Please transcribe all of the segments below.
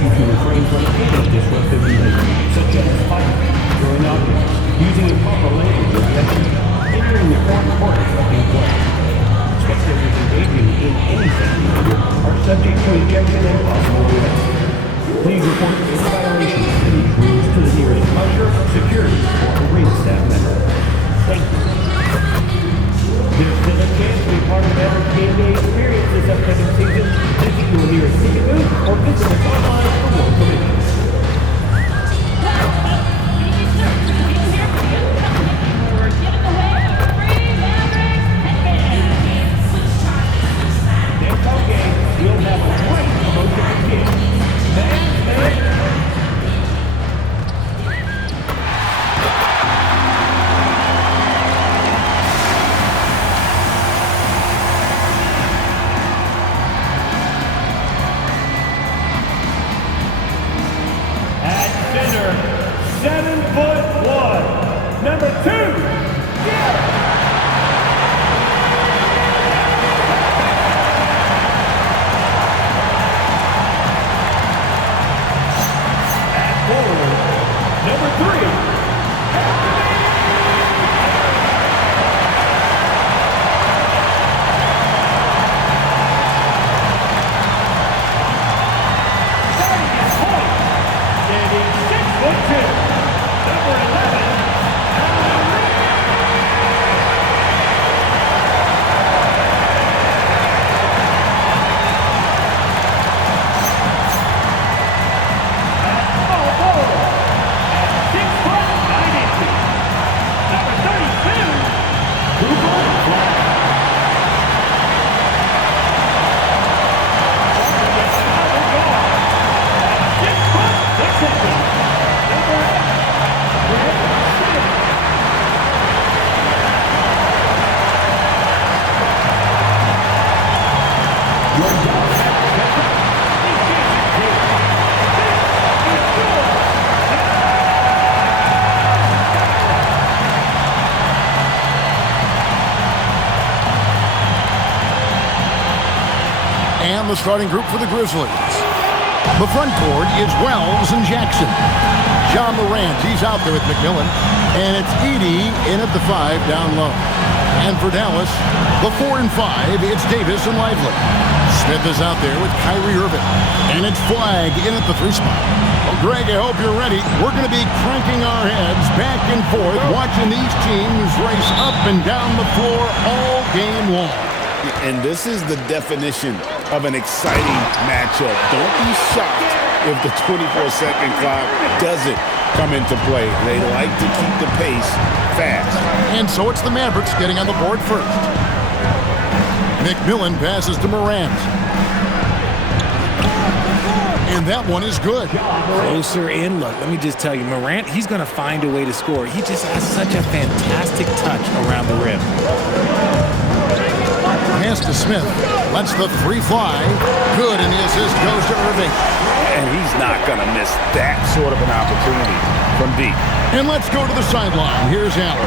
you to refrain from any disruptive behavior, such as fighting, throwing objects, using improper language or gestures, hindering the important parts of the play. Spectators engaging in any such behavior are subject to ejection and possible arrest. Please report any violations of these rules to the nearest usher, security, or arena staff member. Thank you. There's still a chance to be part of every game day experience this upcoming season. Visit your nearest ticket booth or visit us online for more information. Next home game, we'll have a great promotion to get. At center, 7'1", number 2, Garrett. Number 3, standing 6'2", number 11, And the starting group for the Grizzlies. The front court is Wells and Jackson. John Morant, he's out there with McMillan. And it's Edey in at the 5 down low. And for Dallas, the 4 and 5, it's Davis and Lively. Smith is out there with Kyrie Irving. And it's Flagg in at the 3 spot. Well, Greg, I hope you're ready. We're going to be cranking our heads back and forth, watching these teams race up and down the floor all game long. And this is the definition of an exciting matchup. Don't be shocked if the 24-second clock doesn't come into play. They like to keep the pace fast. And so it's the Mavericks getting on the board first. McMillan passes to Morant. And that one is good. Closer in look. Let me just tell you, Morant, he's going to find a way to score. He just has such a fantastic touch around the rim. Pass to Smith. Lets the 3 fly. Good, and the assist goes to Irving. And he's not going to miss that sort of an opportunity from deep. And let's go to the sideline. Here's Allen.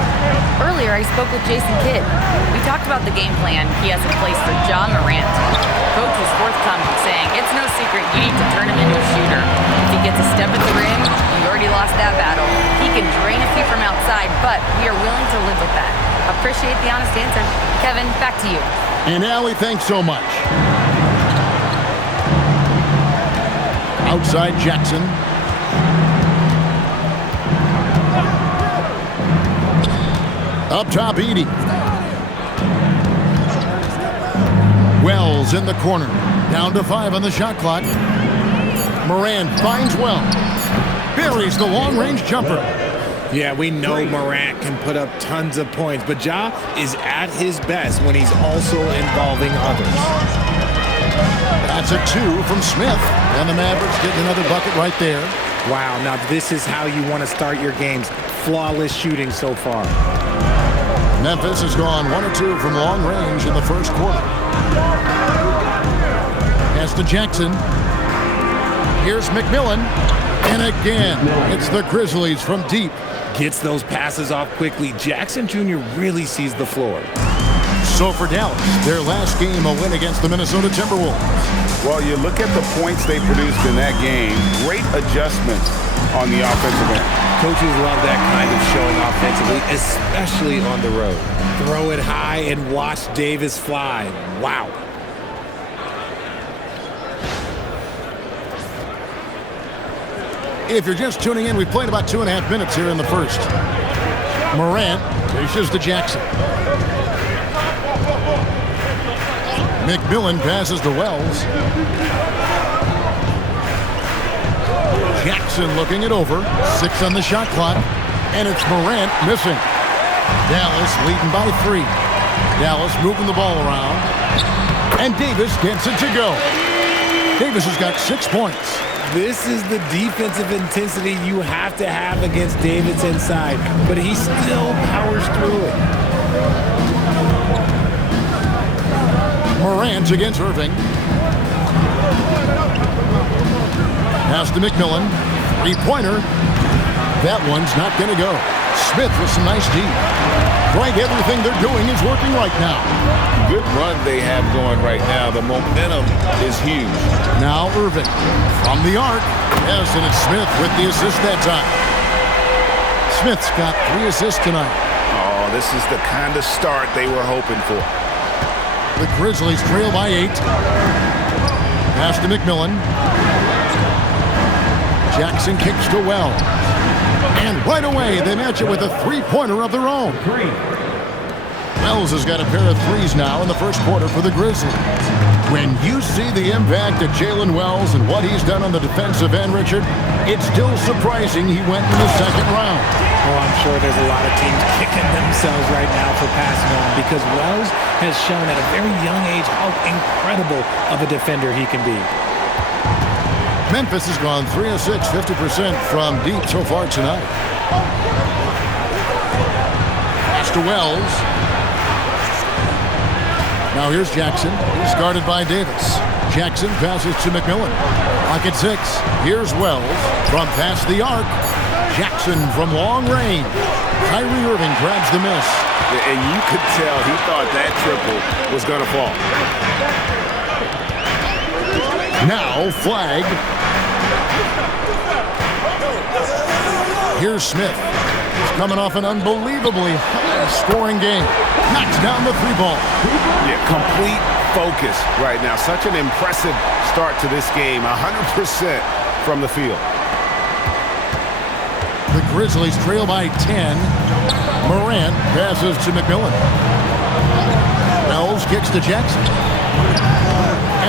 Earlier, I spoke with Jason Kidd. We talked about the game plan he has in place for John Morant. Coach was forthcoming, saying it's no secret you need to turn him into a shooter. If he gets a step at the rim, you already lost that battle. He can drain a few from outside, but we are willing to live with that. Appreciate the honest answer. Kevin, back to you. And Allie, thanks so much. Outside Jackson. Up top, Edey. Wells in the corner. Down to 5 on the shot clock. Morant finds Wells. Buries the long-range jumper. Yeah, we know Morant can put up tons of points, but Ja is at his best when he's also involving others. That's a 2 from Smith. And the Mavericks getting another bucket right there. Wow, now this is how you want to start your games. Flawless shooting so far. Memphis has gone 1 or 2 from long range in the first quarter. Pass to Jackson. Here's McMillan. And again, it's the Grizzlies from deep. Gets those passes off quickly. Jackson Jr. really sees the floor. So for Dallas, their last game a win against the Minnesota Timberwolves. Well, you look at the points they produced in that game. Great adjustments on the offensive end. Coaches love that kind of showing offensively, especially on the road. Throw it high and watch Davis fly. Wow. If you're just tuning in, we've played about 2.5 minutes here in the first. Morant dishes to Jackson. McMillan passes to Wells. Jackson looking it over. 6 on the shot clock. And it's Morant missing. Dallas leading by 3. Dallas moving the ball around. And Davis gets it to go. Davis has got 6 points. This is the defensive intensity you have to have against Davis inside, but he still powers through it. Morant against Irving. Pass to McMillan. 3-pointer. That one's not going to go. Smith with some nice D. Frank, everything they're doing is working right now. Good run they have going right now. The momentum is huge. Now Irving from the arc. Yes, and it's Smith with the assist that time. Smith's got 3 assists tonight. Oh, this is the kind of start they were hoping for. The Grizzlies trail by 8. Pass to McMillan. Jackson kicks to Wells. And right away, they match it with a 3-pointer of their own. Wells has got a pair of 3s now in the first quarter for the Grizzlies. When you see the impact of Jalen Wells and what he's done on the defensive end, Richard, it's still surprising he went in the second round. Oh, I'm sure there's a lot of teams kicking themselves right now for passing on because Wells has shown at a very young age how incredible of a defender he can be. Memphis has gone 3 of 6, 50% from deep so far tonight. Pass to Wells. Now here's Jackson. He's guarded by Davis. Jackson passes to McMillan. Lock at 6. Here's Wells from past the arc. Jackson from long range. Kyrie Irving grabs the miss. And you could tell he thought that triple was going to fall. Now flag. Here's Smith. He's coming off an unbelievably high-scoring game. Knocks down the 3-ball. Yeah, complete focus right now. Such an impressive start to this game. 100% from the field. The Grizzlies trail by 10. Morant passes to McMillan. Wells kicks to Jackson.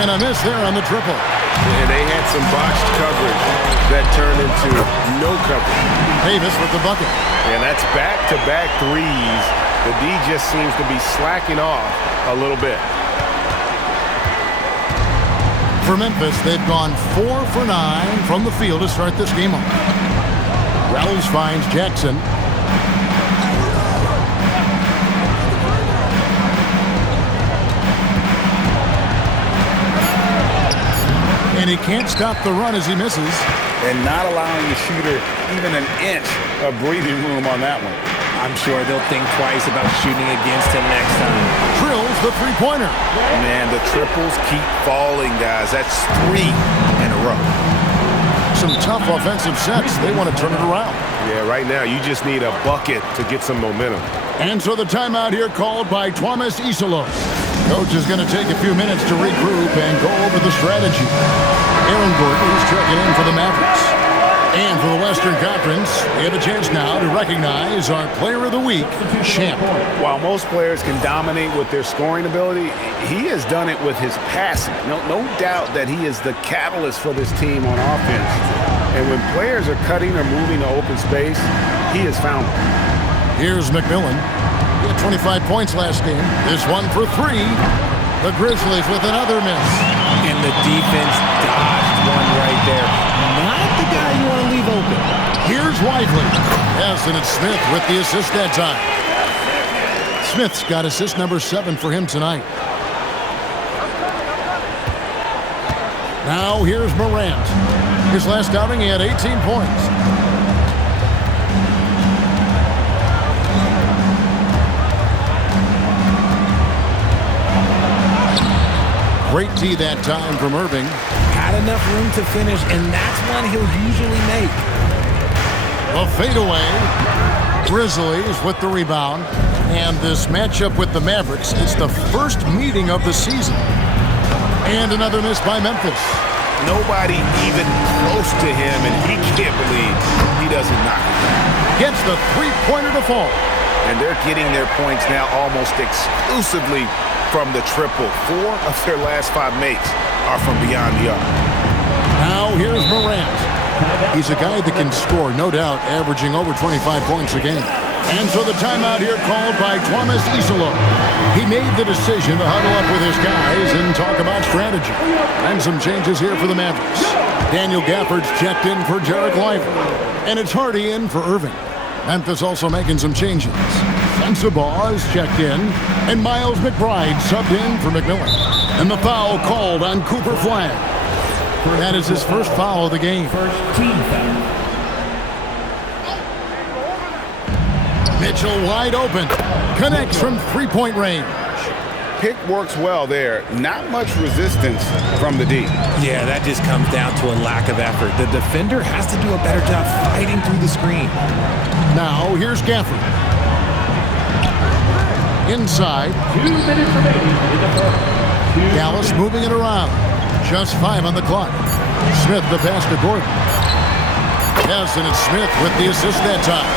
And a miss there on the triple. And they had some botched coverage that turned into no coverage. Davis with the bucket. And that's back-to-back threes. The D just seems to be slacking off a little bit. For Memphis, they've gone 4 for 9 from the field to start this game off. Wells finds Jackson. And he can't stop the run as he misses. And not allowing the shooter even an inch of breathing room on that one. I'm sure they'll think twice about shooting against him next time. Drills the 3-pointer. Man, the triples keep falling, guys. That's 3 in a row. Some tough offensive sets. They want to turn it around. Yeah, right now you just need a bucket to get some momentum. And so the timeout here called by Thomas Isola. Coach is going to take a few minutes to regroup and go over the strategy. Aaron Gordon is checking in for the Mavericks. And for the Western Conference, we have a chance now to recognize our Player of the Week, Champ. While most players can dominate with their scoring ability, he has done it with his passing. No doubt that he is the catalyst for this team on offense. And when players are cutting or moving to open space, he has found it. Here's McMillan. He had 25 points last game. This one for 3. The Grizzlies with another miss. And the defense dodged one right there. Not the guy you want to leave open. Here's Lively. Yes, and it's Smith with the assist that time. Smith's got assist number 7 for him tonight. Now here's Morant. His last outing, he had 18 points. Great D that time from Irving. Had enough room to finish, and that's one he'll usually make. A fadeaway. Grizzlies with the rebound. And this matchup with the Mavericks, it's the first meeting of the season. And another miss by Memphis. Nobody even close to him, and he can't believe he doesn't knock it down. Gets the three-pointer to fall. And they're getting their points now almost exclusively from the triple. 4 of their last 5 makes are from beyond the arc. Now here's Morant. He's a guy that can score, no doubt, averaging over 25 points a game. And so the timeout here called by Thomas Isolo. He made the decision to huddle up with his guys and talk about strategy. And some changes here for the Mavericks. Daniel Gafford's checked in for Jarek Lively. And it's Hardy in for Irving. Memphis also making some changes. Sensabaugh is checked in. And Miles McBride subbed in for McMillan. And the foul called on Cooper Flag. That is his first foul of the game. First team foul. Mitchell wide open. Connects from three-point range. Pick works well there. Not much resistance from the D. Yeah, that just comes down to a lack of effort. The defender has to do a better job fighting through the screen. Now here's Gafford. Inside. 2 minutes remaining in the first. Dallas moving it around. Just 5 on the clock. Smith the pass to Gordon. Yes, and it's Smith with the assist that time.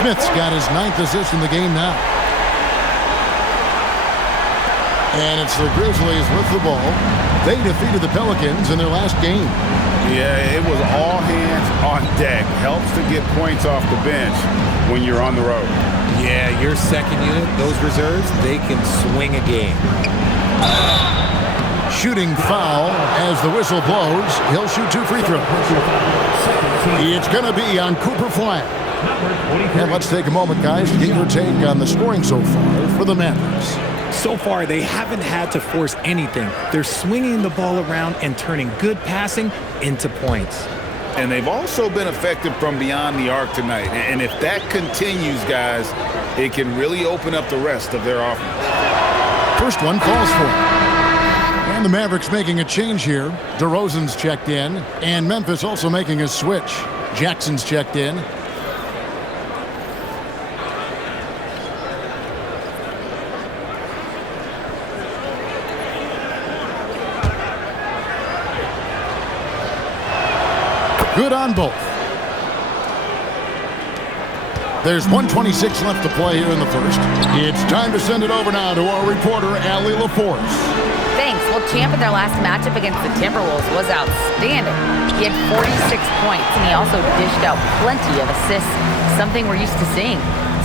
Smith's got his 9th assist in the game now. And it's the Grizzlies with the ball. They defeated the Pelicans in their last game. Yeah, it was all hands on deck. Helps to get points off the bench when you're on the road. Yeah, your second unit, those reserves, they can swing a game. Shooting foul as the whistle blows. He'll shoot 2 free throws. It's going to be on Cooper Flag. And let's take a moment, guys, to get your take on the scoring so far for the Mavericks. So far, they haven't had to force anything. They're swinging the ball around and turning good passing into points. And they've also been effective from beyond the arc tonight. And if that continues, guys, it can really open up the rest of their offense. First one falls for him. And the Mavericks making a change here. DeRozan's checked in. And Memphis also making a switch. Jackson's checked in. Good on both. There's 1:26 left to play here in the first. It's time to send it over now to our reporter, Allie LaForce. Thanks. Well, Champ in their last matchup against the Timberwolves was outstanding. He had 46 points, and he also dished out plenty of assists, something we're used to seeing.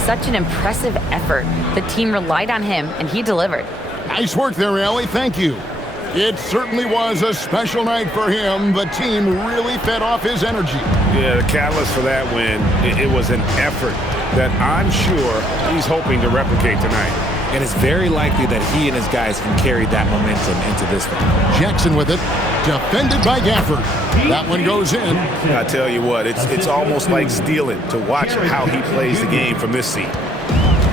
Such an impressive effort. The team relied on him, and he delivered. Nice work there, Allie. Thank you. It certainly was a special night for him. The team really fed off his energy. Yeah, the catalyst for that win, it was an effort that I'm sure he's hoping to replicate tonight. And it's very likely that he and his guys can carry that momentum into this one. Jackson with it, defended by Gafford. That one goes in. I tell you what, it's almost like stealing to watch how he plays the game from this seat.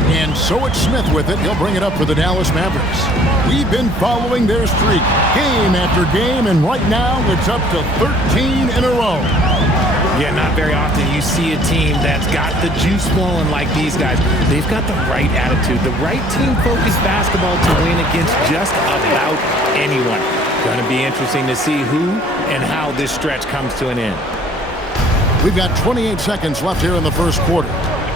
And so it's Smith with it. He'll bring it up for the Dallas Mavericks. We've been following their streak game after game, and right now it's up to 13 in a row. Yeah, not very often you see a team that's got the juice flowing like these guys. They've got the right attitude, the right team-focused basketball to win against just about anyone. Going to be interesting to see who and how this stretch comes to an end. We've got 28 seconds left here in the first quarter.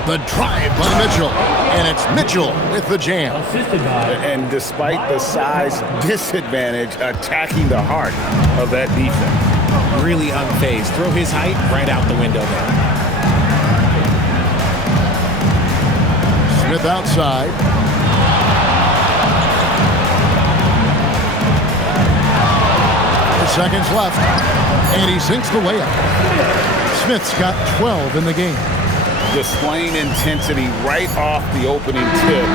The drive by Mitchell, and it's Mitchell with the jam. Assisted by. And despite the size disadvantage, attacking the heart of that defense. Really unfazed. Throw his height right out the window there. Smith outside. Seconds left, and he sinks the layup. Smith's got 12 in the game. Displaying intensity right off the opening tip,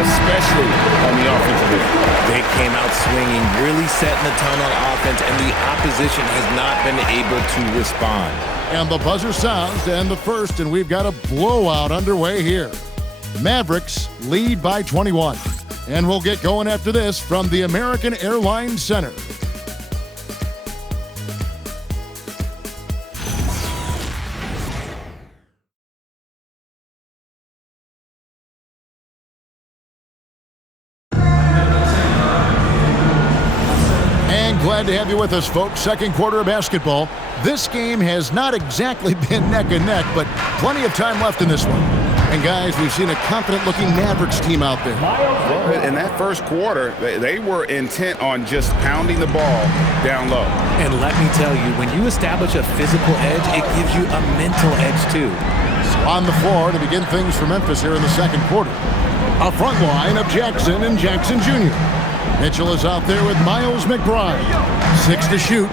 especially on the offensive end. They came out swinging, really setting the tone on offense, and the opposition has not been able to respond. And the buzzer sounds to end the first, and we've got a blowout underway here. Mavericks lead by 21. And we'll get going after this from the American Airlines Center. Glad to have you with us, folks. Second quarter of basketball. This game has not exactly been neck and neck, but plenty of time left in this one. And guys, we've seen a confident-looking Mavericks team out there. Well, in that first quarter, they were intent on just pounding the ball down low. And let me tell you, when you establish a physical edge, it gives you a mental edge too. So on the floor to begin things for Memphis here in the second quarter. A front line of Jackson and Jackson Jr. Mitchell is out there with Miles McBride. 6 to shoot.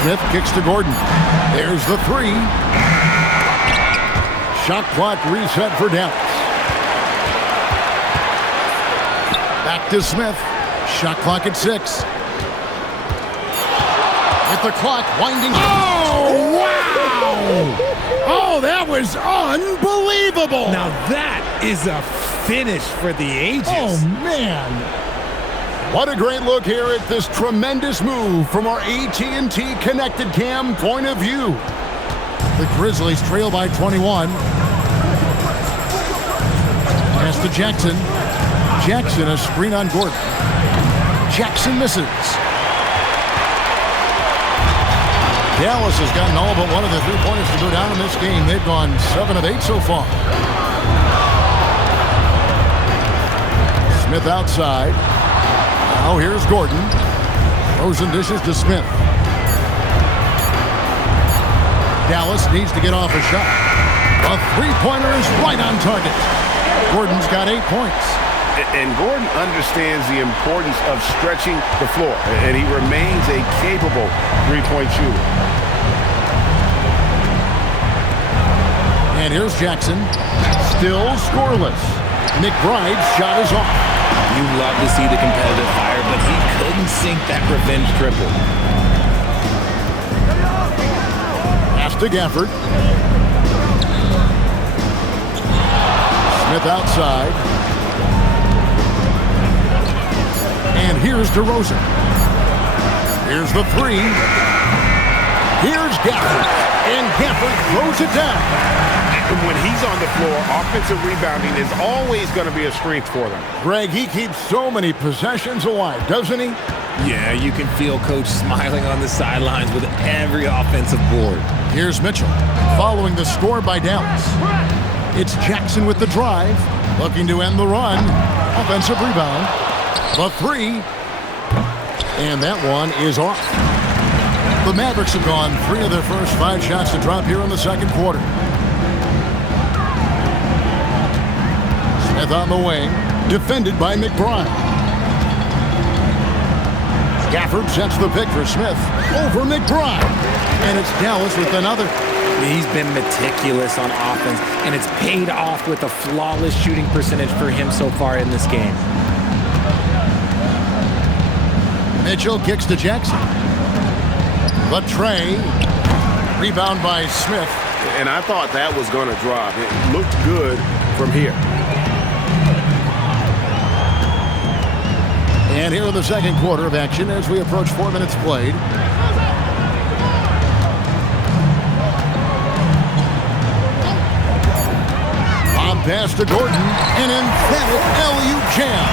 Smith kicks to Gordon. There's the 3. Shot clock reset for Dallas. Back to Smith. Shot clock at 6. With the clock winding. Oh, wow! Oh, that was unbelievable! Now that is a finish for the ages. Oh, man. What a great look here at this tremendous move from our AT&T Connected Cam point of view. The Grizzlies trail by 21. Pass to Jackson. Jackson, a screen on Gordon. Jackson misses. Dallas has gotten all but one of the 3-pointers to go down in this game. They've gone 7 of 8 so far. Smith outside. Now here's Gordon. Throws and dishes to Smith. Dallas needs to get off a shot. A 3-pointer is right on target. Gordon's got 8 points. And Gordon understands the importance of stretching the floor, and he remains a capable 3-point shooter. And here's Jackson. Still scoreless. McBride's shot is off. You love to see the competitive fire, but he couldn't sink that revenge triple. Pass to Gafford. Smith outside. And here's DeRozan. Here's the 3. Here's Gafford. And Gafford throws it down. When he's on the floor, offensive rebounding is always going to be a strength for them. Greg, he keeps so many possessions alive, doesn't he? Yeah, you can feel Coach smiling on the sidelines with every offensive board. Here's Mitchell, following the score by Dallas. It's Jackson with the drive, looking to end the run. Offensive rebound. The 3. And that one is off. The Mavericks have gone 3 of their first 5 shots to drop here in the second quarter. Smith on the wing, defended by McBride. Gafford sets the pick for Smith over McBride. And it's Dallas with another. He's been meticulous on offense, and it's paid off with a flawless shooting percentage for him so far in this game. Mitchell kicks to Jackson. The tray. Rebound by Smith. And I thought that was going to drop. It looked good from here. And here in the second quarter of action as we approach 4 minutes played. On pass to Gordon. An emphatic LU jam.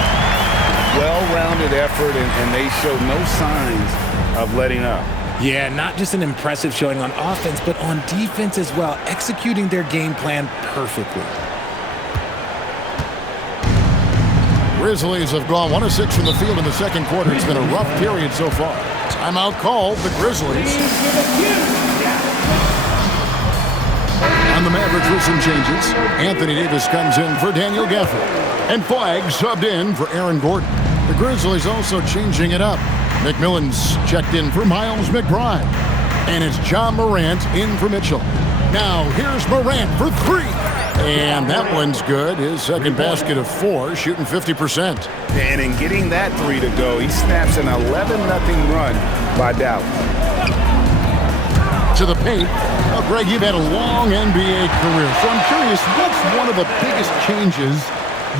Well-rounded effort, and they showed no signs of letting up. Yeah, not just an impressive showing on offense, but on defense as well, executing their game plan perfectly. Grizzlies have gone 1 of 6 from the field in the second quarter. It's been a rough period so far. Timeout called, the Grizzlies. On the Mavericks with some changes, Anthony Davis comes in for Daniel Gafford. And Flagg subbed in for Aaron Gordon. The Grizzlies also changing it up. McMillan's checked in for Miles McBride. And it's John Morant in for Mitchell. Now here's Morant for 3. And that one's good. His second basket of 4, shooting 50%. And in getting that 3 to go, he snaps an 11-0 run by Dallas. To the paint. Well, Greg, you've had a long NBA career, so I'm curious, what's one of the biggest changes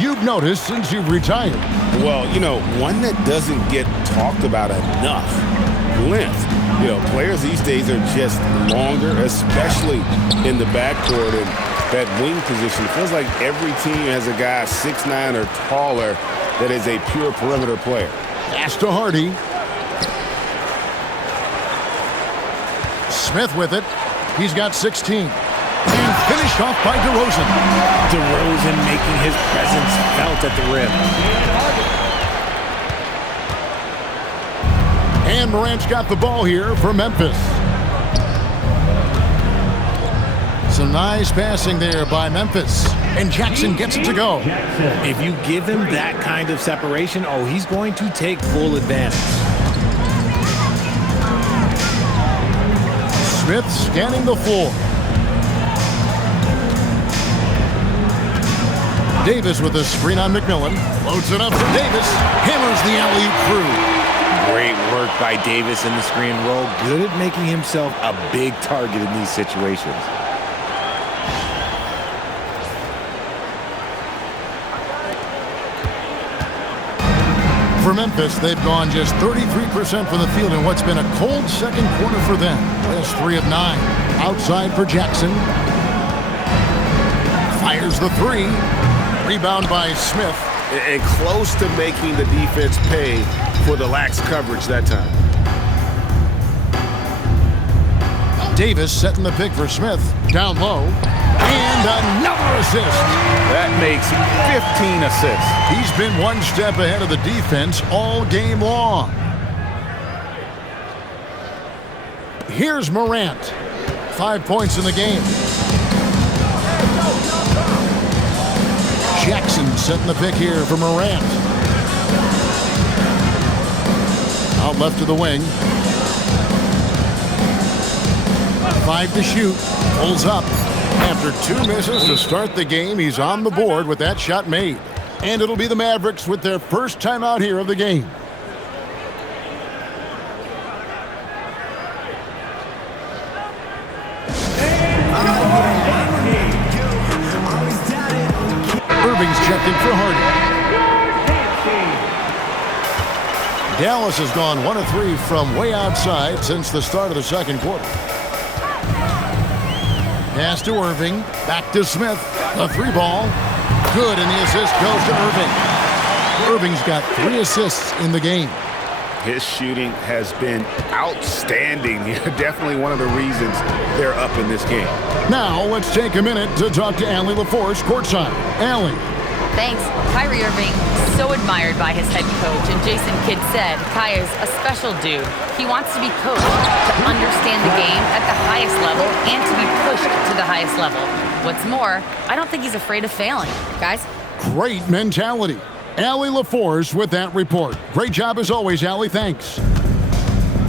you've noticed since you've retired? Well, one that doesn't get talked about enough. Length. Players these days are just longer, especially in the backcourt. And that wing position, feels like every team has a guy 6'9" or taller that is a pure perimeter player. Pass to Hardy. Smith with it. He's got 16. And finished off by DeRozan. DeRozan making his presence felt at the rim. And Morant's got the ball here for Memphis. Some nice passing there by Memphis. And Jackson gets it to go. If you give him that kind of separation, he's going to take full advantage. Smith scanning the floor. Davis with a screen on McMillan. Loads it up for Davis. Hammers the alley-oop through. Great work by Davis in the screen roll. Good at making himself a big target in these situations. For Memphis, they've gone just 33% from the field in what's been a cold second quarter for them. That's 3 of 9. Outside for Jackson. Fires the 3. Rebound by Smith. And close to making the defense pay for the lax coverage that time. Davis setting the pick for Smith. Down low. And another assist. That makes 15 assists. He's been one step ahead of the defense all game long. Here's Morant. 5 points in the game. Jackson setting the pick here for Morant. Out left to the wing. 5 to shoot. Pulls up. After 2 misses to start the game, he's on the board with that shot made. And it'll be the Mavericks with their first time out here of the game. Irving's checked in for Hardy. Dallas has gone 1 of 3 from way outside since the start of the second quarter. Pass to Irving. Back to Smith. The 3-ball. Good, and the assist goes to Irving. Irving's got 3 assists in the game. His shooting has been outstanding. Definitely one of the reasons they're up in this game. Now, let's take a minute to talk to Allie LaForce courtside. Allie. Thanks. Kyrie Irving, so admired by his head coach, and Jason Kidd said Kai is a special dude. He wants to be coached, to understand the game at the highest level, and to be pushed to the highest level. What's more, I don't think he's afraid of failing. Guys? Great mentality. Allie LaForce with that report. Great job as always, Allie. Thanks.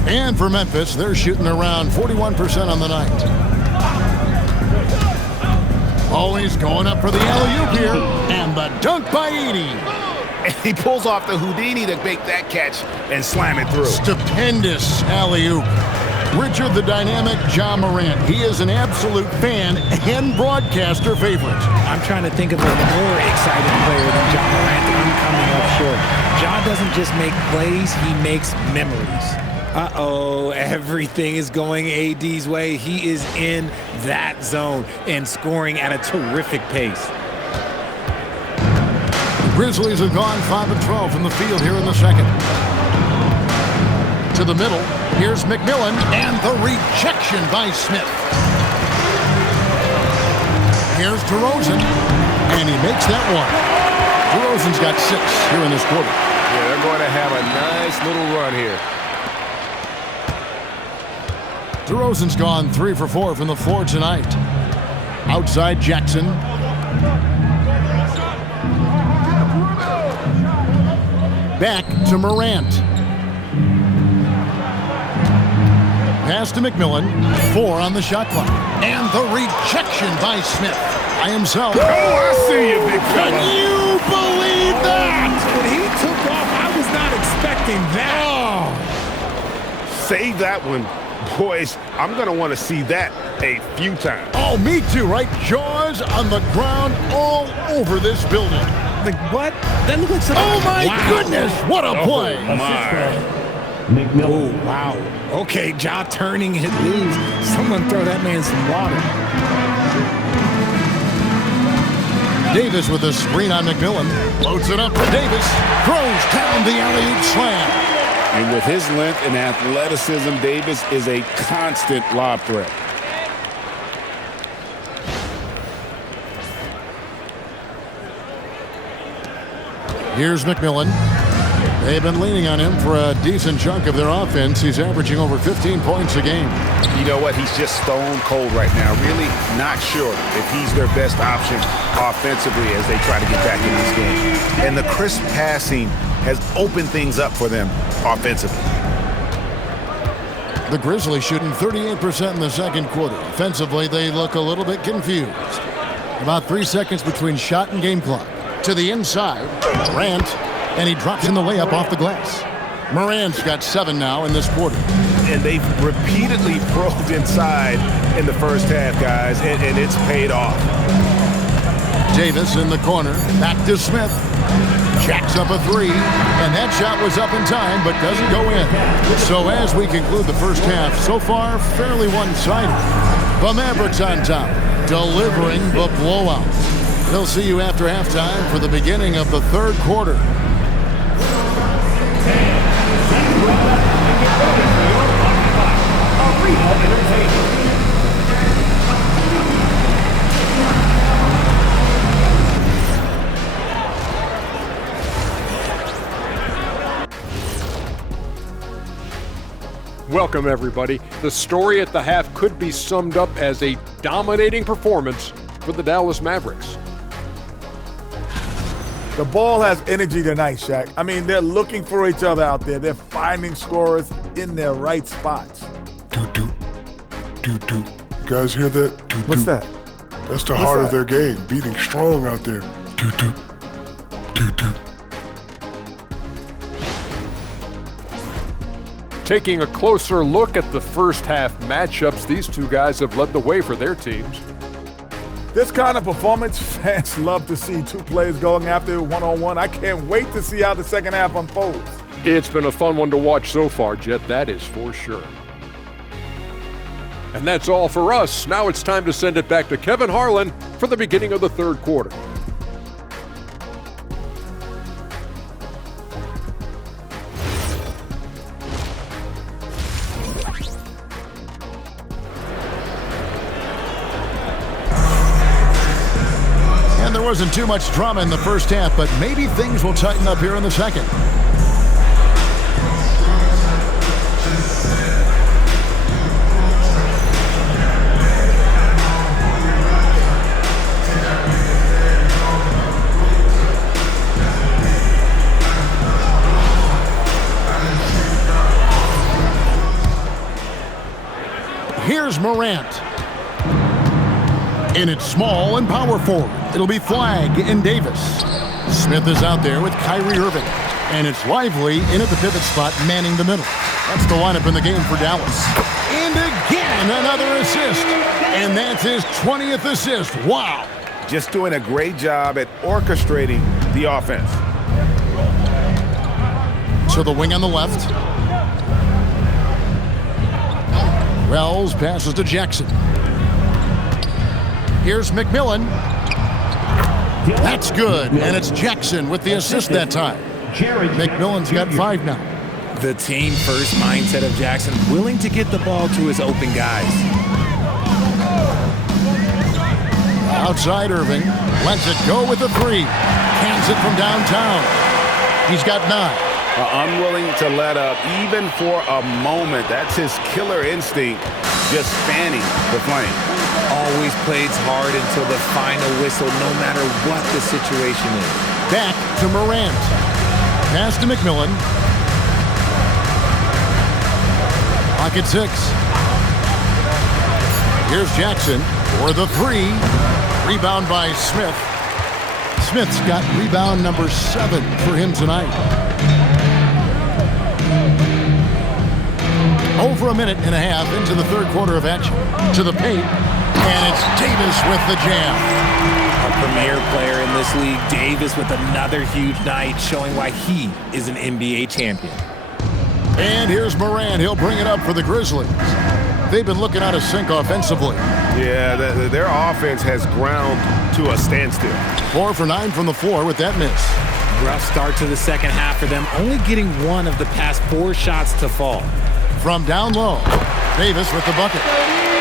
And for Memphis, they're shooting around 41% on the night. Always going up for the alley-oop here. And the dunk by Edey. And he pulls off the Houdini to make that catch and slam it through. Stupendous alley-oop. Richard the Dynamic Ja Morant. He is an absolute fan and broadcaster favorite. I'm trying to think of a more exciting player than Ja Morant. I'm coming up short. Ja doesn't just make plays, he makes memories. Uh-oh, everything is going AD's way. He is in that zone and scoring at a terrific pace. The Grizzlies have gone 5 of 12 from the field here in the second. To the middle, here's McMillan, and the rejection by Smith. Here's DeRozan, and he makes that one. DeRozan's got 6 here in this quarter. Yeah, they're going to have a nice little run here. DeRozan's gone 3 for 4 from the floor tonight. Outside Jackson. Back to Morant. Pass to McMillan. 4 on the shot clock. And the rejection by Smith. By himself. Oh, I see you, big fella. Can you believe that? When he took off, I was not expecting that. Oh. Save that one. Boys, I'm going to want to see that a few times. Oh, me too, right? Jaws on the ground all over this building. Like, what? That looked like something. Oh, my goodness. What a play. McMillan. Oh, wow. Okay, Ja turning it loose. Someone throw that man some water. Davis with a screen on McMillan. Loads it up for Davis. Throws down the alley-oop slam. And with his length and athleticism, Davis is a constant lob threat. Here's McMillan. They've been leaning on him for a decent chunk of their offense. He's averaging over 15 points a game. You know what? He's just stone cold right now. Really not sure if he's their best option offensively as they try to get back in this game. And the crisp passing has opened things up for them offensively. The Grizzlies shooting 38% in the second quarter. Offensively, they look a little bit confused. About 3 seconds between shot and game clock. To the inside, Morant, and he drops in the layup off the glass. Morant's got 7 now in this quarter. And they've repeatedly probed inside in the first half, guys, and it's paid off. Davis in the corner, back to Smith. Jacks up a 3, and that shot was up in time, but doesn't go in. So as we conclude the first half, so far, fairly one-sided. The Mavericks on top, delivering the blowout. They'll see you after halftime for the beginning of the third quarter. Welcome, everybody. The story at the half could be summed up as a dominating performance for the Dallas Mavericks. The ball has energy tonight, Shaq. I mean, they're looking for each other out there. They're finding scorers in their right spots. Toot, toot. You guys hear that? Toot, What's toot. that? That's the What's heart that? of their game, beating strong out there. Toot, toot. Toot, toot. Taking a closer look at the first half matchups, these two guys have led the way for their teams. This kind of performance, fans love to see two players going after it one-on-one. I can't wait to see how the second half unfolds. It's been a fun one to watch so far, Jet, that is for sure. And that's all for us. Now it's time to send it back to Kevin Harlan for the beginning of the third quarter. And there wasn't too much drama in the first half, but maybe things will tighten up here in the second. Here's Morant. And it's small and power forward. It'll be Flagg and Davis. Smith is out there with Kyrie Irving. And it's Lively in at the pivot spot, manning the middle. That's the lineup in the game for Dallas. And again, another assist. And that's his 20th assist. Wow. Just doing a great job at orchestrating the offense. So the wing on the left. Wells passes to Jackson. Here's McMillan. That's good, and it's Jackson with the assist that time. McMillan's got 5 now. The team-first mindset of Jackson, willing to get the ball to his open guys. Outside Irving, lets it go with the 3. Cans it from downtown. He's got 9. Unwilling to let up even for a moment. That's his killer instinct, just fanning the flame. Always plays hard until the final whistle, no matter what the situation is. Back to Morant. Pass to McMillan. Pocket 6. Here's Jackson for the 3. Rebound by Smith. Smith's got rebound number 7 for him tonight. Over a minute and a half into the third quarter of action. To the paint. And it's Davis with the jam. premier player in this league. Davis with another huge night, showing why he is an NBA champion. And here's Morant. He'll bring it up for the Grizzlies. They've been looking out of sync offensively. Yeah, their offense has ground to a standstill. 4 for 9 from the floor with that miss. Rough start to the second half for them, only getting one of the past 4 shots to fall. From down low, Davis with the bucket.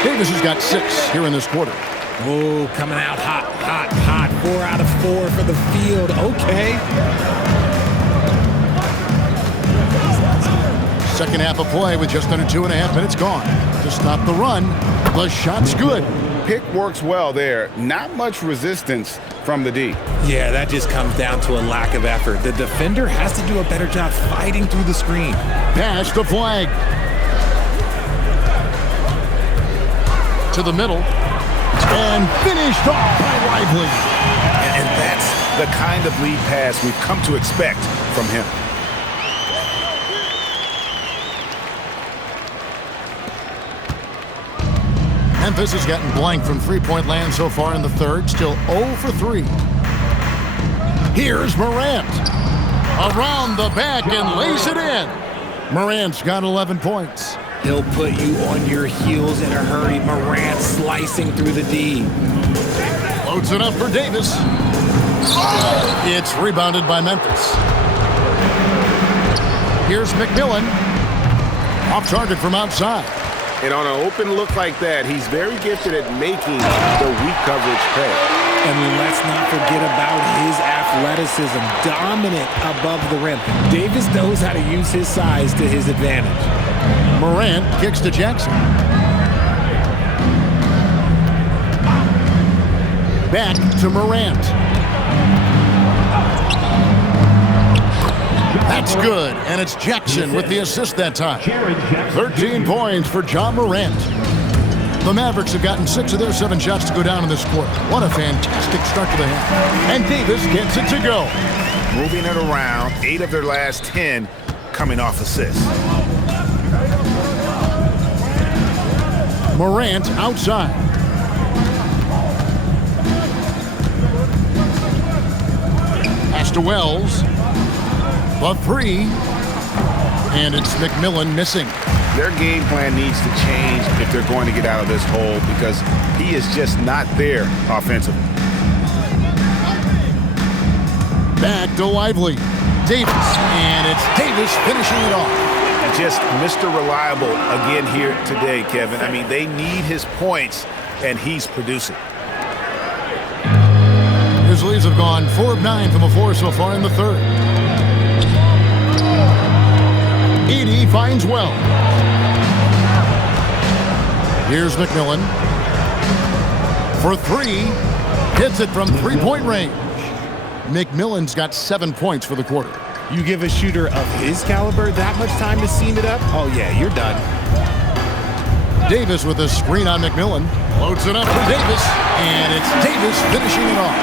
Davis has got 6 here in this quarter. Oh, coming out hot, hot, hot. 4 out of 4 for the field. Okay. Second half of play with just under 2.5 minutes gone. To stop the run, the shot's good. Pick works well there. Not much resistance from the D. Yeah, that just comes down to a lack of effort. The defender has to do a better job fighting through the screen. Pass the flag. To the middle. And finished off by Lively. And that's the kind of lead pass we've come to expect from him. Memphis has gotten blank from three-point land so far in the third. Still 0 for 3. Here's Morant. Around the back and lays it in. Morant's got 11 points. He'll put you on your heels in a hurry. Morant slicing through the D. Loads it up for Davis. It's rebounded by Memphis. Here's McMillan. Off target from outside. And on an open look like that, he's very gifted at making the weak coverage pay. And let's not forget about his athleticism, dominant above the rim. Davis knows how to use his size to his advantage. Morant kicks to Jackson. Back to Morant. That's good, and it's Jackson with the assist that time. 13 points for John Morant. The Mavericks have gotten 6 of their 7 shots to go down in this quarter. What a fantastic start to the half. And Davis gets it to go. Moving it around, 8 of their last 10 coming off assists. Morant outside. Pass to Wells. The 3. And it's McMillan missing. Their game plan needs to change if they're going to get out of this hole because he is just not there offensively. Back to Lively. Davis. And it's Davis finishing it off. Just Mr. Reliable again here today, Kevin. I mean, they need his points, and he's producing. Grizzlies have gone 4 of 9 from the floor so far in the third. Edey finds Wells. Here's McMillan. For 3. Hits it from three-point range. McMillan's got 7 points for the quarter. You give a shooter of his caliber that much time to seam it up? Oh, yeah, you're done. Davis with a screen on McMillan. Loads it up for Davis. And it's Davis finishing it off.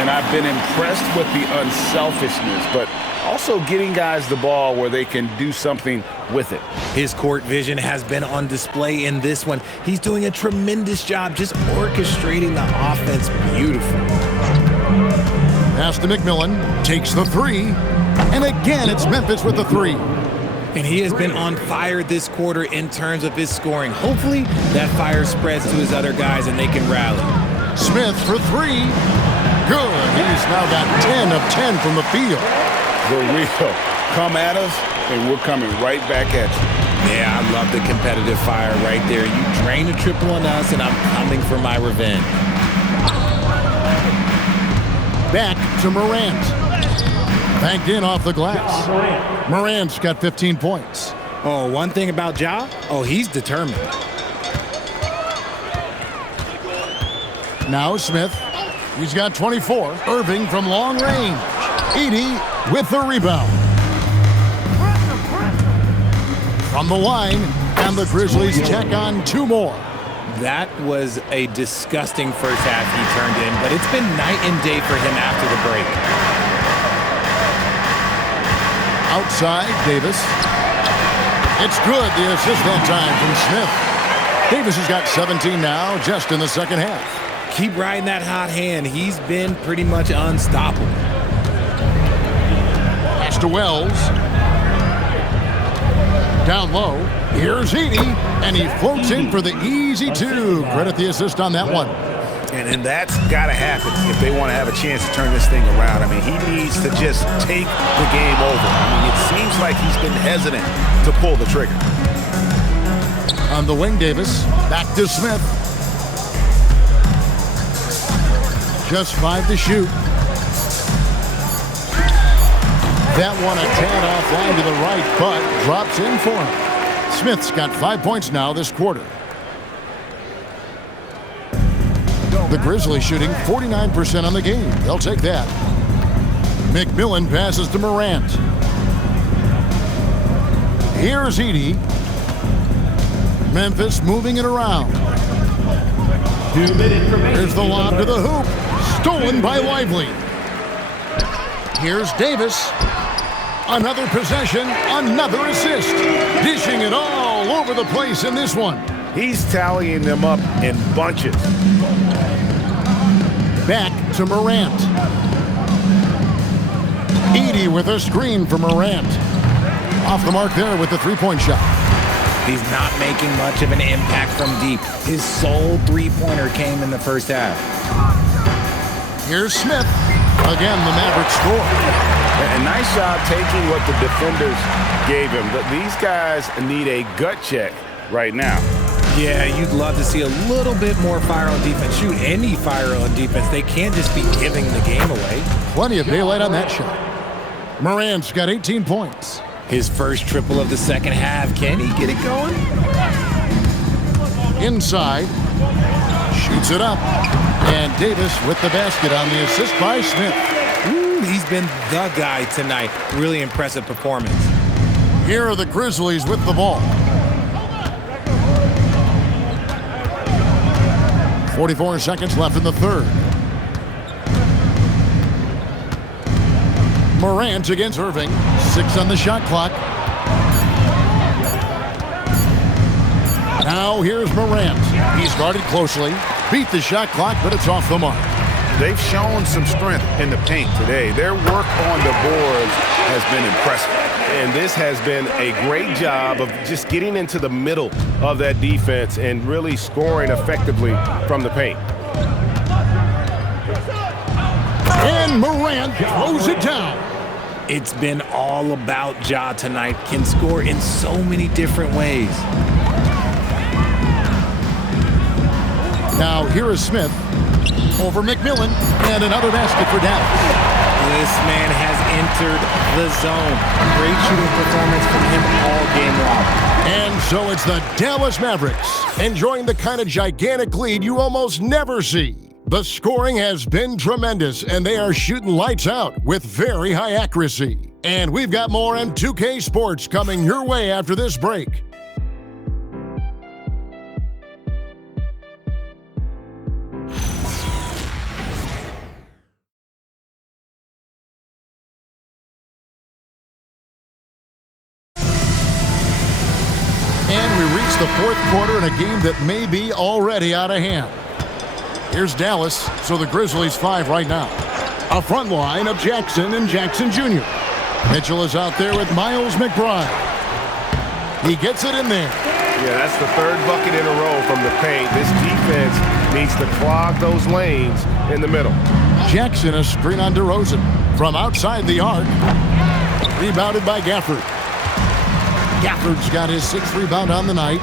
And I've been impressed with the unselfishness, but also getting guys the ball where they can do something with it. His court vision has been on display in this one. He's doing a tremendous job just orchestrating the offense beautifully. Pass to McMillan. Takes the 3. And again, it's Memphis with the 3. And he has been on fire this quarter in terms of his scoring. Hopefully, that fire spreads to his other guys and they can rally. Smith for 3. Good. He's now got 10 of 10 from the field. The real come at us, and we're coming right back at you. Yeah, I love the competitive fire right there. You drain a triple on us, and I'm coming for my revenge. Back to Morant. Banked in off the glass. Morant's got 15 points. Oh, one thing about Ja? Oh, he's determined. Now Smith. He's got 24. Irving from long range. Edey with the rebound. From the line, and the Grizzlies check on 2 more. That was a disgusting first half he turned in, but it's been night and day for him after the break. Outside, Davis. It's good, the assist that time from Smith. Davis has got 17 now, just in the second half. Keep riding that hot hand. He's been pretty much unstoppable. Pass to Wells. Down low. Here's Edey, and he floats in for the easy two. Credit the assist on that one. And that's got to happen if they want to have a chance to turn this thing around. I mean, he needs to just take the game over. I mean, it seems like he's been hesitant to pull the trigger. On the wing, Davis. Back to Smith. Just 5 to shoot. That one a tad offline to the right, but drops in for him. Smith's got 5 points now this quarter. The Grizzlies shooting 49% on the game. They'll take that. McMillan passes to Morant. Here's Edey. Memphis moving it around. Here's the lob to the hoop. Stolen by Lively. Here's Davis. Another possession, another assist. Dishing it all over the place in this one. He's tallying them up in bunches. Back to Morant. Edey with a screen for Morant. Off the mark there with the three-point shot. He's not making much of an impact from deep. His sole three-pointer came in the first half. Here's Smith. Again, the Mavericks score. A nice job taking what the defenders gave him. But these guys need a gut check right now. Yeah, you'd love to see a little bit more fire on defense. Shoot, any fire on defense. They can't just be giving the game away. Plenty of daylight on that shot. Morant's got 18 points. His first triple of the second half. Can he get it going? Inside. Shoots it up. And Davis with the basket on the assist by Smith. Ooh, he's been the guy tonight. Really impressive performance. Here are the Grizzlies with the ball. 44 seconds left in the third. Morant against Irving. 6 on the shot clock. Now here's Morant. He's guarded closely. Beat the shot clock, but it's off the mark. They've shown some strength in the paint today. Their work on the boards has been impressive. And this has been a great job of just getting into the middle of that defense and really scoring effectively from the paint. And Morant throws it down. It's been all about Ja tonight. Can score in so many different ways. Now here is Smith over McMillan, and another basket for Dallas. This man has entered the zone. Great shooting performance from him all game long. And so it's the Dallas Mavericks enjoying the kind of gigantic lead you almost never see. The scoring has been tremendous, and they are shooting lights out with very high accuracy. And we've got more M2K Sports coming your way after this break. And we reach the fourth quarter in a game that may be already out of hand. Here's Dallas, so the Grizzlies 5 right now. A front line of Jackson and Jackson Jr. Mitchell is out there with Miles McBride. He gets it in there. Yeah, that's the third bucket in a row from the paint. This defense needs to clog those lanes in the middle. Jackson a screen on DeRozan. From outside the arc. Rebounded by Gafford. Gafford's got his 6th rebound on the night.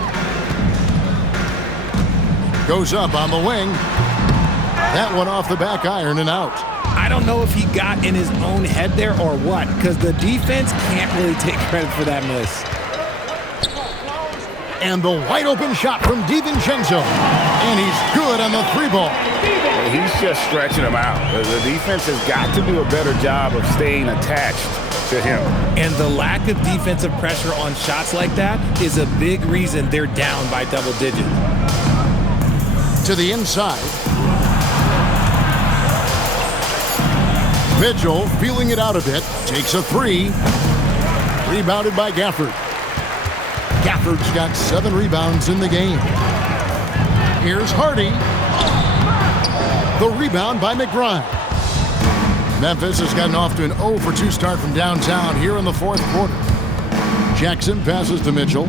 Goes up on the wing. That one off the back iron and out. I don't know if he got in his own head there or what, because the defense can't really take credit for that miss. And the wide open shot from DiVincenzo. And he's good on the 3-ball. He's just stretching them out. The defense has got to do a better job of staying attached to him. And the lack of defensive pressure on shots like that is a big reason they're down by double digits. To the inside. Mitchell feeling it out a bit. Takes a 3. Rebounded by Gafford. Gafford's got 7 rebounds in the game. Here's Hardy. The rebound by McBride. Memphis has gotten off to an 0 for 2 start from downtown here in the fourth quarter. Jackson passes to Mitchell.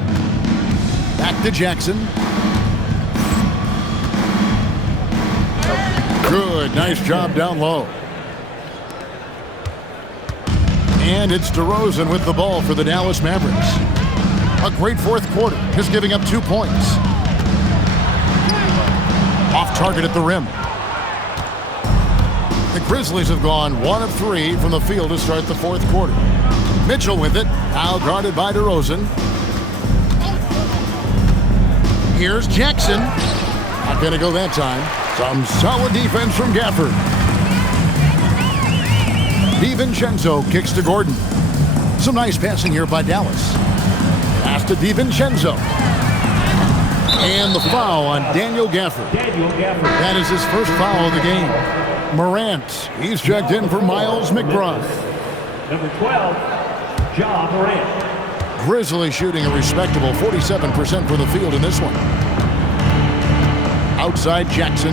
Back to Jackson. Good, nice job down low. And it's DeRozan with the ball for the Dallas Mavericks. A great fourth quarter, just giving up 2 points. Off target at the rim. The Grizzlies have gone 1 of 3 from the field to start the fourth quarter. Mitchell with it, now guarded by DeRozan. Here's Jackson. Not going to go that time. Some solid defense from Gafford. DiVincenzo kicks to Gordon. Some nice passing here by Dallas. Pass to DiVincenzo. And the foul on Daniel Gafford. That is his first foul of the game. Morant, he's checked in for Miles McBride. Number 12, Ja Morant. Grizzlies shooting a respectable 47% from the field in this one. Outside Jackson,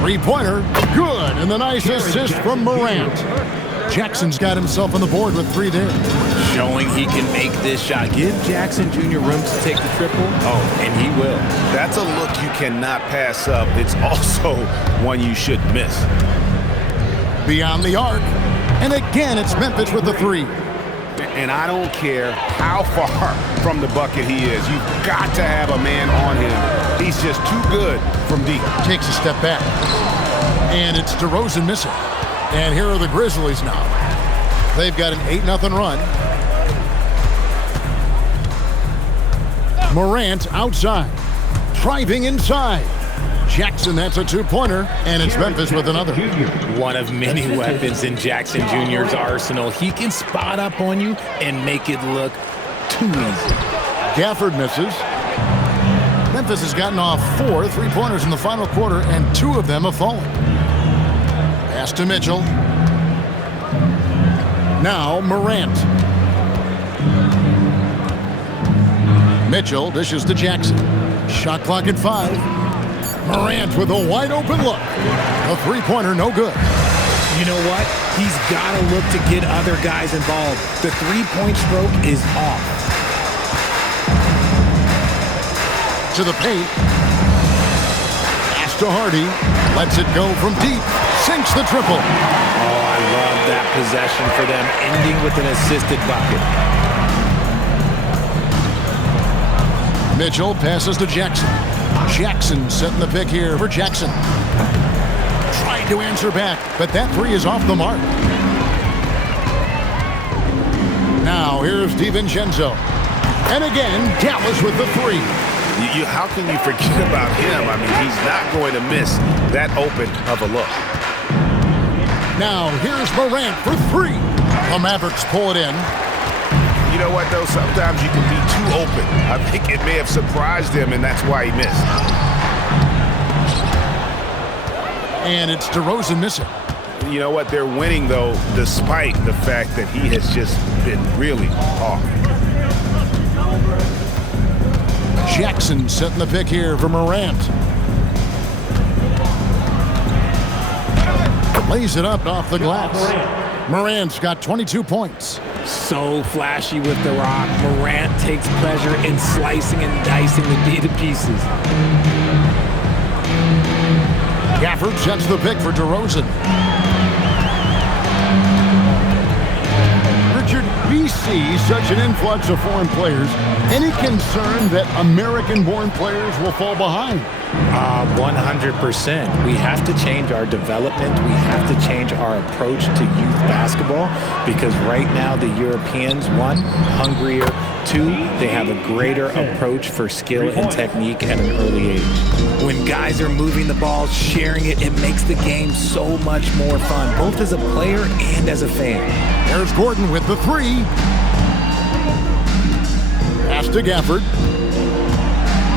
three-pointer, good, and the nice assist from Morant. Jackson's got himself on the board with 3 there. Showing he can make this shot. Give Jackson Jr. room to take the triple. Oh, and he will. That's a look you cannot pass up. It's also one you should miss. Beyond the arc, and again it's Memphis with the 3. And I don't care how far from the bucket he is. You've got to have a man on him. He's just too good from deep. Takes a step back. And it's DeRozan missing. And here are the Grizzlies now. They've got an 8-0 run. Morant outside. Driving inside. Jackson, that's a 2-pointer, and it's Memphis with another. One of many weapons in Jackson Jr.'s arsenal. He can spot up on you and make it look too easy. Gafford misses. Memphis has gotten off 4 3-pointers in the final quarter, and 2 of them have fallen. Pass to Mitchell. Now Morant. Mitchell dishes to Jackson. Shot clock at 5. Morant with a wide open look. A 3-pointer, no good. You know what? He's got to look to get other guys involved. The 3-point stroke is off. To the paint. Pass to Hardy. Lets it go from deep. Sinks the triple. Oh, I love that possession for them, ending with an assisted bucket. Mitchell passes to Jackson. Jackson setting the pick here for Jackson. Trying to answer back, but that 3 is off the mark. Now here's DiVincenzo. And again, Dallas with the 3. How can you forget about him? I mean, he's not going to miss that open of a look. Now here's Morant for 3. The Mavericks pull it in. You know what, though? Sometimes you can be too open. I think it may have surprised him, and that's why he missed. And it's DeRozan missing. You know what? They're winning, though, despite the fact that he has just been really off. Jackson setting the pick here for Morant. Lays it up off the glass. Morant's got 22 points. So flashy with the rock. Morant takes pleasure in slicing and dicing the D to pieces. Gafford sets the pick for DeRozan. Richard, we see such an influx of foreign players. Any concern that American-born players will fall behind? 100%. We have to change our development. We have to change our approach to youth basketball because right now the Europeans, 1, hungrier, 2, they have a greater approach for skill and technique at an early age. When guys are moving the ball, sharing it, it makes the game so much more fun, both as a player and as a fan. There's Gordon with the 3. Pass to Gafford.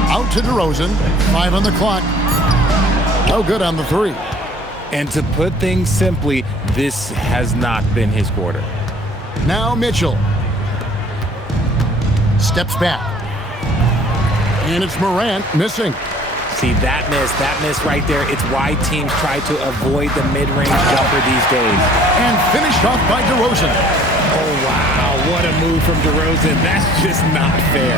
Out to DeRozan. 5 on the clock. No good on the 3. And to put things simply, this has not been his quarter. Now Mitchell. Steps back. And it's Morant missing. See, that miss right there, it's why teams try to avoid the mid-range jumper these days. And finished off by DeRozan. Oh, wow, what a move from DeRozan. That's just not fair.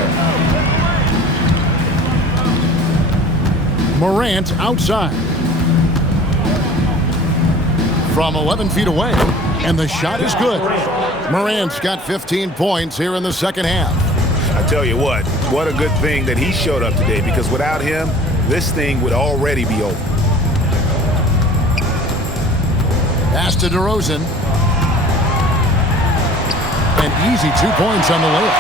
Morant outside. From 11 feet away, and the shot is good. Morant's got 15 points here in the second half. I tell you what a good thing that he showed up today, because without him, this thing would already be over. Pass to DeRozan. An easy 2 points on the layup.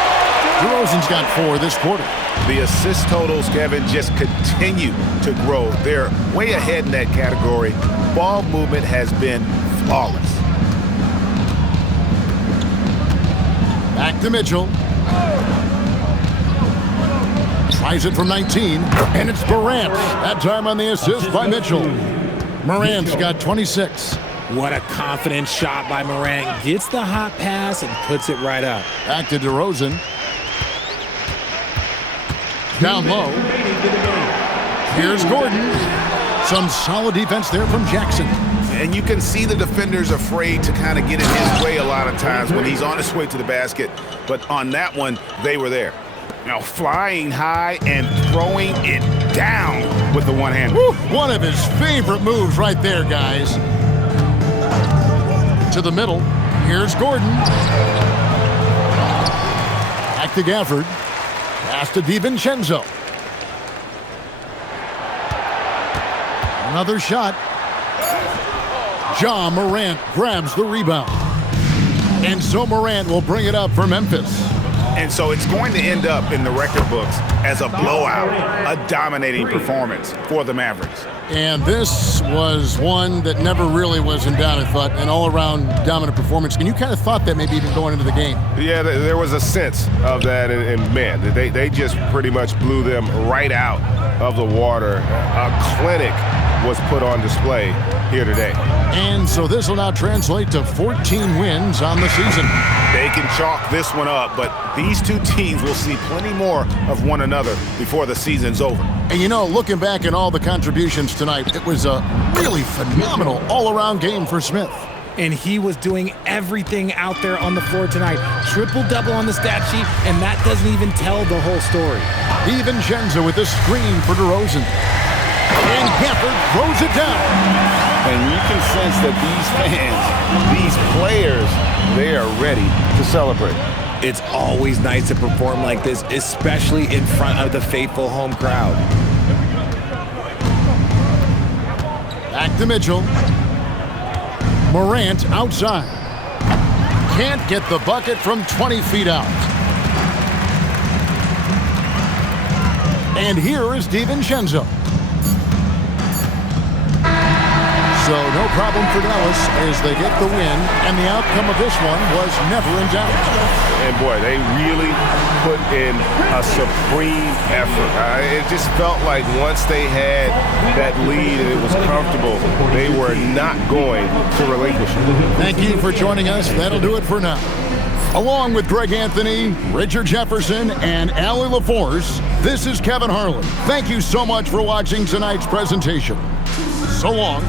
DeRozan's got 4 this quarter. The assist totals, Kevin, just continue to grow. They're way ahead in that category. Ball movement has been flawless. Back to Mitchell. Tries it from 19, and it's Morant. That time on the assist by Mitchell. Morant's got 26. What a confident shot by Morant. Gets the hot pass and puts it right up. Back to DeRozan. Down low. Here's Gordon. Some solid defense there from Jackson. And you can see the defenders afraid to kind of get in his way a lot of times when he's on his way to the basket. But on that one, they were there. Now flying high and throwing it down with the one hand. One of his favorite moves right there, guys. To the middle. Here's Gordon. Back to Gafford. Pass to DiVincenzo. Another shot. Ja Morant grabs the rebound. And so Morant will bring it up for Memphis. And so it's going to end up in the record books as a blowout, a dominating performance for the Mavericks. And this was one that never really was in doubt, I thought, an all-around dominant performance. And you kind of thought that maybe even going into the game. Yeah, there was a sense of that, and man, they just pretty much blew them right out of the water. A clinic was put on display here today. And so this will now translate to 14 wins on the season. They can chalk this one up, but these two teams will see plenty more of one another before the season's over. And you know, looking back at all the contributions tonight, it was a really phenomenal all-around game for Smith. And he was doing everything out there on the floor tonight. Triple-double on the stat sheet, and that doesn't even tell the whole story. DiVincenzo with the screen for DeRozan. And Gafford throws it down. And you can sense that these fans, these players, they are ready to celebrate. It's always nice to perform like this, especially in front of the faithful home crowd. Back to Mitchell. Morant outside. Can't get the bucket from 20 feet out. And here is DiVincenzo. So no problem for Dallas as they get the win, and the outcome of this one was never in doubt. And boy, they really put in a supreme effort. It just felt like once they had that lead and it was comfortable, they were not going to relinquish it. Thank you for joining us. That'll do it for now. Along with Greg Anthony, Richard Jefferson, and Allie LaForce, this is Kevin Harlan. Thank you so much for watching tonight's presentation. So long.